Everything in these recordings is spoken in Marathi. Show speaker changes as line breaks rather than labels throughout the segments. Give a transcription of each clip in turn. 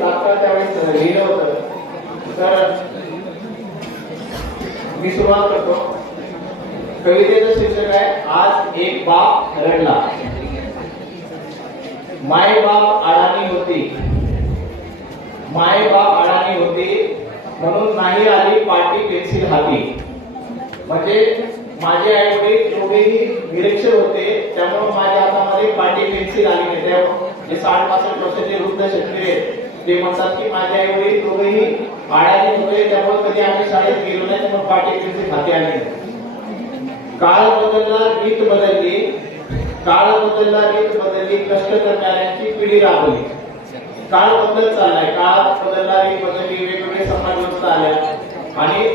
तात्काळ त्यावेळेस लिहिलं होतं. तर मी सुरुवात करतो. कवितेचं शीर्षक आहे आज एक बाप रडला. माय बाप अडाणी होती. माय बाप अडाणी होती म्हणून नाही आली पाटी पेन्सिल हाती. म्हणजे माझे आई वडील दोघेही निरीक्षर होते त्यामुळे माझ्या हातामध्ये पाटी पेन्सिल आली नाही. साठ पासष्ट वर्षाचे वृद्ध शेतकरी आहेत ते म्हणतात की माझे आई वडील दोघेही आळाने होते त्यामुळे कधी आम्ही शाळेत गेलो नाही त्यामुळे पाटी खाते आले. काळ बदलला रीत बदलली. काळ बदलला रीत बदलली. कष्ट करणाऱ्यांची पिढी राबवली. काळ बदलत चाललाय. काळ बदलला रीत बदलली. वेगवेगळे समाज व्यवस्था आल्या आणि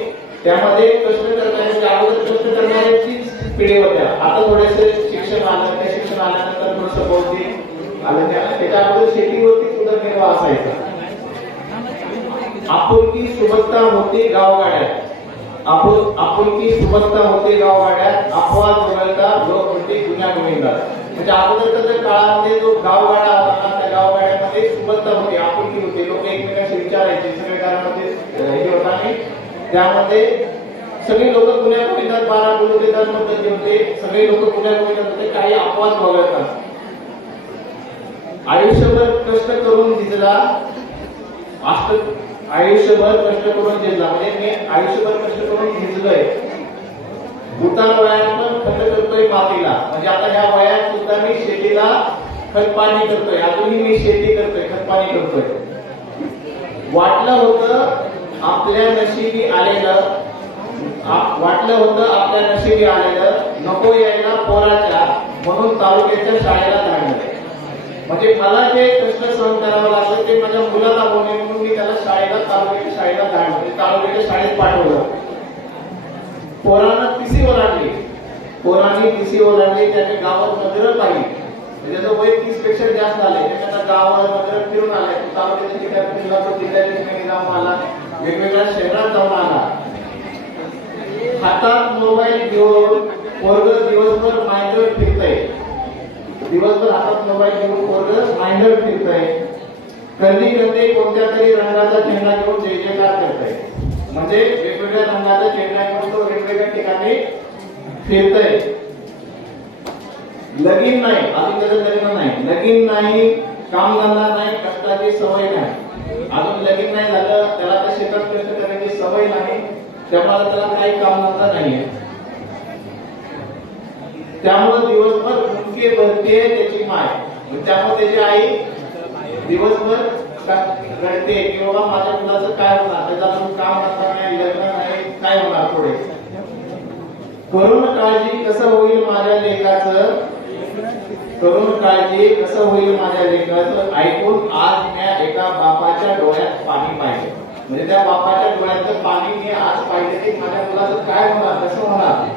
त्यामध्ये कष्ट करणाऱ्यांची अगोदर कष्ट करणाऱ्यांची पिढी होत्या. आता थोडेसे शिक्षण आलं त्या शिक्षण आल्यानंतर थोडस बौद्धिक आणि त्या त्याच्या अगोदर शेतीवरती उदरनिर्वाह असायचा. आपुलकी सुबत्ता होती गावगाड्यात. आपण आपुलकी सुबत्ता होती गावगाड्यात. अपवाद वगळता लोक होते गुन्हा गुन्हेगार म्हणजे अगोदरच्या काळामध्ये जो गावगाडा होता त्या गावगाड्यामध्ये सुबत्ता होती आपुलकी होती. लोक एकमेकांशी विचारायचे सगळे घरामध्ये हे होता आणि त्यामध्ये सगळी लोक गुन्ह्या गोविंदात बारा गुरु देतात पद्धती होते. सगळे लोक गुन्ह्या गोविंदात होते. काही अपवाद वगळतात आयुष्यभर कष्ट करून जिजला आयुष्यभर कष्ट करून जिजला म्हणजे मी आयुष्यभर कष्ट करून झिजलोय उतार वयात पण खत करतोय मातीला म्हणजे आता ह्या वयात सुद्धा मी शेतीला खत पाणी करतोय. अजूनही मी शेती करतोय खत पाणी करतोय. वाटलं होतं आपल्या नशिबी आलेलं आप- वाटलं होतं आपल्या नशिबी आलेलं नको यायला पोराच्या म्हणून तालुक्याच्या शाळेला धाडलं म्हणजे मला जे कष्ट सहन करावं लागलं ते माझ्या मुलाला होणे म्हणून मी त्याला शाळेला तालुक्याच्या शाळेला धाडलं म्हणजे तालुक्याच्या शाळेत पाठवलं. पोरांना तिसी ओलांडली पोरांनी तिसी ओलांडली त्याने गावात नजर पाहिली. म्हणजे त्याचं वय तीसपेक्षा जास्त आले त्याच्या गावाला नजर फिरून आले तो तालुक्याच्या ठिकाणी फिरला तो जिल्ह्याच्या ठिकाणी जाऊन आला. वेगवेगळ्या शहरात जाऊन आला. हातात मोबाईल घेऊन पोरग दिवसभर मायंडर फिरतय. दिवसभर हातात मोबाईल घेऊन पोरग फिरत आहे कधी कधी कोणत्या तरी रंगाचा चेंडा घेऊन जय जयकार करतय. म्हणजे वेगवेगळ्या रंगाचा चेंडा घेऊन तो वेगवेगळ्या ठिकाणी फिरतय. लगीन नाही अजून त्याचं लग्न नाही. लगीन नाही कामधंदा नाही कष्टाची सवय नाही. अजून लगीन नाही झालं त्याला तर शेतात कष्ट करण्याची सवय नाही. त्यामुळे त्याला काही कामधंदा नाहीये. त्यामुळे दिवसभर मुंडके भरते त्याची माय. त्यामुळे त्याची आई दिवसभर घडते रडते की बाबा माझ्या मुलाचं काय होणार? त्याचा अजून काम धंदा नाही लग्न नाही काय होणार पुढे? करून काळजी कसं होईल माझ्या लेखाचं? करून काळजी कसं होईल माझ्या लेखाचं? ऐकून आज मी एका बापाच्या डोळ्यात पाणी पाहिजे. म्हणजे त्या बापाच्या डोळ्याचं पाणी मी आज पाहिजे की माझ्या मुलाचं काय होणार कसं होणार?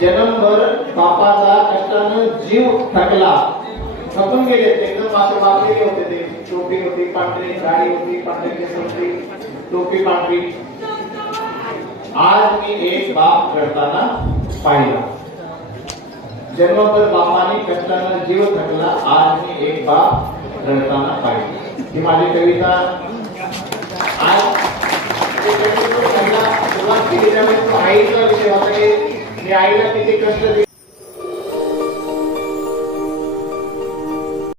जन्मभर बापाचा कष्टानं जीव थकला. थकून गेले. ते एकदम असे वागलेले होते ते. टोपी होती पांढरी गाडी होती पांढरी केस होती टोपी पांढरी. आज मी एक बाप करताना पाहिला. जन्मभर बापाने कष्टानं जीव थकला. आज मी एक बाप रडताना पाहिला. ही माझी कविता. आज सुरुवात केली. त्यामुळे तो आईचा विषय होता की मी आईला किती कष्ट